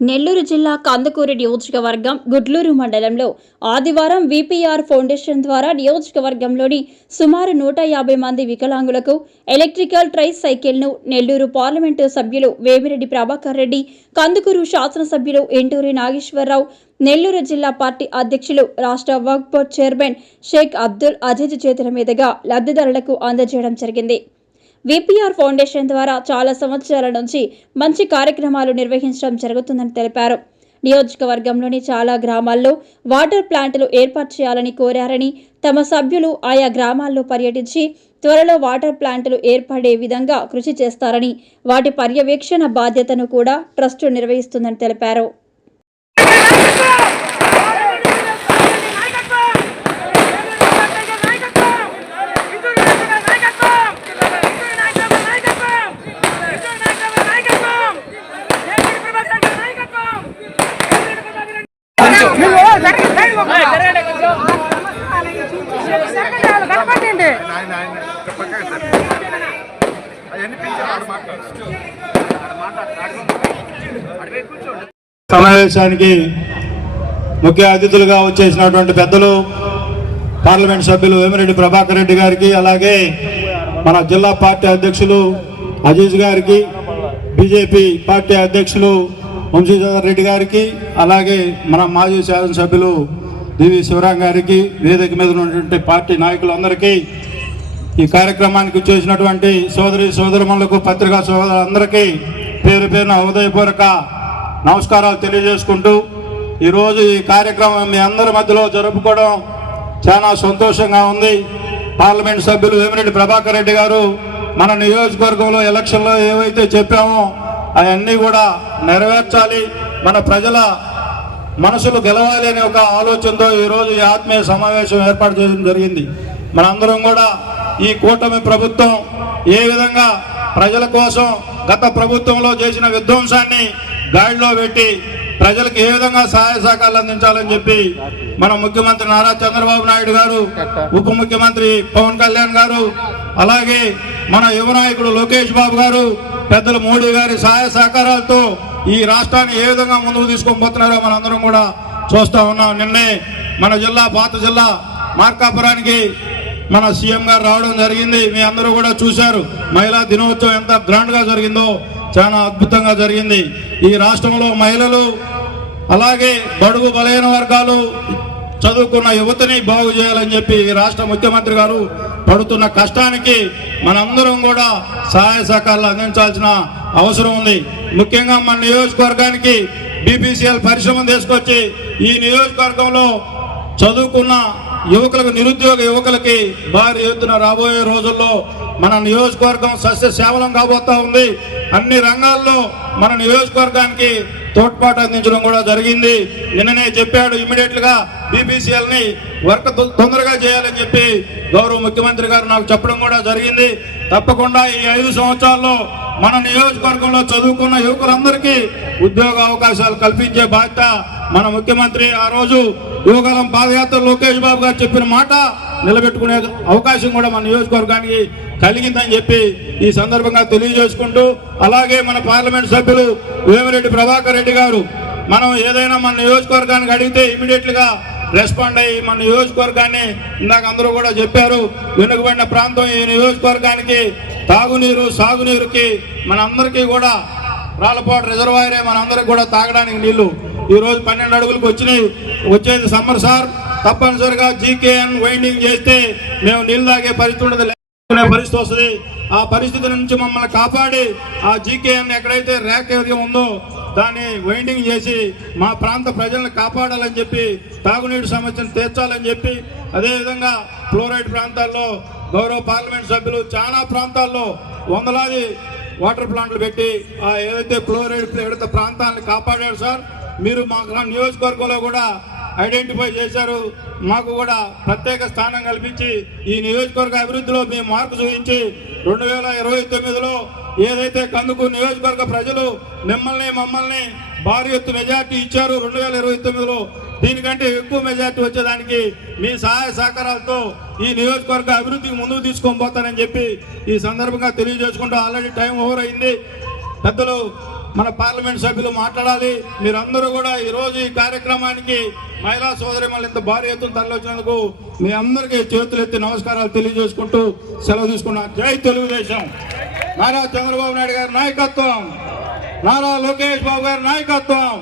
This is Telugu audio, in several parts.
నెల్లూరు జిల్లా కందుకూరు నియోజకవర్గం గుడ్లూరు మండలంలో ఆదివారం విపిఆర్ ఫౌండేషన్ ద్వారా నియోజకవర్గంలోని సుమారు నూట యాభై మంది వికలాంగులకు ఎలక్ట్రికల్ ట్రై సైకిల్ను నెల్లూరు పార్లమెంటు సభ్యులు వేమిరెడ్డి ప్రభాకర్ రెడ్డి కందుకూరు శాసనసభ్యులు ఎంటూరి నాగేశ్వరరావు నెల్లూరు జిల్లా పార్టీ అధ్యక్షులు రాష్ట్ర వక్ఫ్ బోర్డ్ చైర్మన్ షేక్ అబ్దుల్ అజీజ్ చేతుల మీదుగా లబ్ధిదారులకు అందజేయడం జరిగింది. విపిఆర్ ఫౌండేషన్ ద్వారా చాలా సంవత్సరాల నుంచి మంచి కార్యక్రమాలు నిర్వహించడం జరుగుతుందని తెలిపారు. నియోజకవర్గంలోని చాలా గ్రామాల్లో వాటర్ ప్లాంట్లు ఏర్పాటు చేయాలని కోరారని తమ సభ్యులు ఆయా గ్రామాల్లో పర్యటించి త్వరలో వాటర్ ప్లాంట్లు ఏర్పడే విధంగా కృషి చేస్తారని వాటి పర్యవేక్షణ బాధ్యతను కూడా ట్రస్టు నిర్వహిస్తుందని తెలిపారు. సమావేశానికి ముఖ్య అతిథులుగా వచ్చేసినటువంటి పెద్దలు పార్లమెంట్ సభ్యులు వేమిరెడ్డి ప్రభాకర్ రెడ్డి గారికి అలాగే మన జిల్లా పార్టీ అధ్యక్షులు అజీజ్ గారికి బీజేపీ పార్టీ అధ్యక్షులు వంశీధర్ రెడ్డి గారికి అలాగే మన మాజీ శాసనసభ్యులు దివి శివరాం గారికి వేదిక మీద ఉన్నటువంటి పార్టీ నాయకులందరికీ ఈ కార్యక్రమానికి చేసినటువంటి సోదరి సోదరుమణులకు పత్రికా సోదరులందరికీ పేరు పేరున హృదయపూర్వక నమస్కారాలు తెలియజేసుకుంటూ ఈరోజు ఈ కార్యక్రమం మీ అందరి మధ్యలో జరుపుకోవడం చాలా సంతోషంగా ఉంది. పార్లమెంట్ సభ్యులు వేమిరెడ్డి ప్రభాకర్ రెడ్డి గారు మన నియోజకవర్గంలో ఎలక్షన్లో ఏవైతే చెప్పామో అవన్నీ కూడా నెరవేర్చాలి. మన ప్రజల మనసులు గెలవాలి అనే ఒక ఆలోచనతో ఈరోజు ఈ ఆత్మీయ సమావేశం ఏర్పాటు చేయడం జరిగింది. మనందరం కూడా ఈ కూటమి ప్రభుత్వం ఏ విధంగా ప్రజల కోసం గత ప్రభుత్వంలో చేసిన విధ్వంసాన్ని గాడిలో పెట్టి ప్రజలకు ఏ విధంగా సహాయ సహకారాలు అందించాలని చెప్పి మన ముఖ్యమంత్రి నారా చంద్రబాబు నాయుడు గారు ఉప ముఖ్యమంత్రి పవన్ కళ్యాణ్ గారు అలాగే మన యువ నాయకుడు లోకేష్ బాబు గారు పెద్దలు మోడీ గారి సహాయ సహకారాలతో ఈ రాష్ట్రాన్ని ఏ విధంగా ముందుకు తీసుకొని పోతున్నారో మనందరం కూడా చూస్తూ ఉన్నాం. నిన్నే మన జిల్లా పాత జిల్లా మార్కాపురానికి మన సీఎం గారు రావడం జరిగింది. మీ అందరూ కూడా చూశారు. మహిళా దినోత్సవం ఎంత గ్రాండ్గా జరిగిందో చాలా అద్భుతంగా జరిగింది. ఈ రాష్ట్రంలో మహిళలు అలాగే బడుగు బలహీన వర్గాలు చదువుకున్న యువతని బాగు చేయాలని చెప్పి రాష్ట్ర ముఖ్యమంత్రి గారు పడుతున్న కష్టానికి మనందరం కూడా సహాయ సహకారాలు అందించాల్సిన అవసరం ఉంది. ముఖ్యంగా మన నియోజకవర్గానికి బీపీసీఎల్ పరిశ్రమ తీసుకొచ్చి ఈ నియోజకవర్గంలో చదువుకున్న యువకులకు నిరుద్యోగ యువకులకి భారీ ఎత్తున రాబోయే రోజుల్లో మన నియోజకవర్గం సస్య సేవలం కాబోతా ఉంది. అన్ని రంగాల్లో మన నియోజకవర్గానికి తోడ్పాటు అందించడం కూడా జరిగింది. నిన్ననే చెప్పాడు ఇమీడియట్గా బీపీసీఎల్ని వర్క్ తొందరగా చేయాలని చెప్పి గౌరవ ముఖ్యమంత్రి గారు నాకు చెప్పడం కూడా జరిగింది. తప్పకుండా ఈ ఐదు సంవత్సరాల్లో మన నియోజకవర్గంలో చదువుకున్న యువకులందరికీ ఉద్యోగ అవకాశాలు కల్పించే బాధ్యత మన ముఖ్యమంత్రి. ఆ రోజు యువకాలం పాదయాత్ర లోకేష్ బాబు గారు చెప్పిన మాట నిలబెట్టుకునే అవకాశం కూడా మన నియోజకవర్గానికి కలిగిందని చెప్పి ఈ సందర్భంగా తెలియజేసుకుంటూ అలాగే మన పార్లమెంట్ సభ్యులు వేమిరెడ్డి ప్రభాకర్ రెడ్డి గారు మనం ఏదైనా మన నియోజకవర్గానికి అడిగితే ఇమీడియట్గా రెస్పాండ్ అయ్యి మన నియోజకవర్గాన్ని ఇందాక అందరూ కూడా చెప్పారు వెనుకబడిన ప్రాంతం ఈ నియోజకవర్గానికి తాగునీరు సాగునీరుకి మనందరికీ కూడా రాళ్ళపాటు రిజర్వాయరే మనందరికి కూడా తాగడానికి నీళ్ళు. ఈ రోజు పన్నెండు అడుగులకు వచ్చినాయి. వచ్చేది సమ్మర్ సార్. తప్పనిసరిగా జీకేఎన్ వైండింగ్ చేస్తే మేము నీళ్ళు తాగే పరిస్థితి ఉండదు. పరిస్థితి వస్తుంది. ఆ పరిస్థితి నుంచి మమ్మల్ని కాపాడి ఆ జీకేఎన్ ఎక్కడైతే ర్యాక్ ఏరియా ఉందో దాన్ని వైండింగ్ చేసి మా ప్రాంత ప్రజలను కాపాడాలని చెప్పి తాగునీటి సమస్యను తీర్చాలని చెప్పి అదేవిధంగా ఫ్లోరైడ్ ప్రాంతాల్లో గౌరవ పార్లమెంట్ సభ్యులు చాలా ప్రాంతాల్లో వందలాది వాటర్ ప్లాంట్లు పెట్టి ఆ ఏదైతే ఫ్లోరైడ్ ప్రాంతాలను కాపాడారు సార్ మీరు మా నియోజకవర్గంలో కూడా ఐడెంటిఫై చేశారు. మాకు కూడా ప్రత్యేక స్థానం కల్పించి ఈ నియోజకవర్గ అభివృద్ధిలో మీ మార్పు చూపించి రెండు వేల ఇరవై తొమ్మిదిలో ఏదైతే కందుకు నియోజకవర్గ ప్రజలు మిమ్మల్ని మమ్మల్ని భారీ ఎత్తు మెజార్టీ ఇచ్చారు రెండు వేల ఇరవై తొమ్మిదిలో దీనికంటే ఎక్కువ మెజార్టీ వచ్చేదానికి మీ సహాయ సహకారాలతో ఈ నియోజకవర్గ అభివృద్ధికి ముందుకు తీసుకొని పోతానని చెప్పి ఈ సందర్భంగా తెలియజేసుకుంటూ ఆల్రెడీ టైం ఓవర్ అయింది. పెద్దలు మన పార్లమెంట్ సభ్యులు మాట్లాడాలి. మీరందరూ కూడా ఈరోజు ఈ కార్యక్రమానికి మహిళా సోదరి మళ్ళీ ఇంత భారీ ఎత్తున తరలించినందుకు మీ అందరికీ చేతులు ఎత్తి నమస్కారాలు తెలియజేసుకుంటూ సెలవు తీసుకున్నా. జై తెలుగుదేశం. నారా చంద్రబాబు నాయుడు గారి నాయకత్వం. నారా లోకేష్ బాబు గారి నాయకత్వం.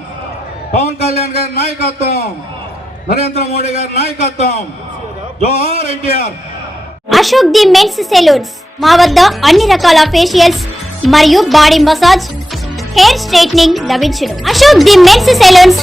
పవన్ కళ్యాణ్ గారి నాయకత్వం. నరేంద్ర మోడీ గారి నాయకత్వం. జోహార్ NTR. Ashok the men's salons. మా వద్ద అన్ని రకాల ఫేషియల్స్ మరియు బాడీ మసాజ్ హెయిర్ స్ట్రైట్నింగ్ లభించును. Ashok the men's salons.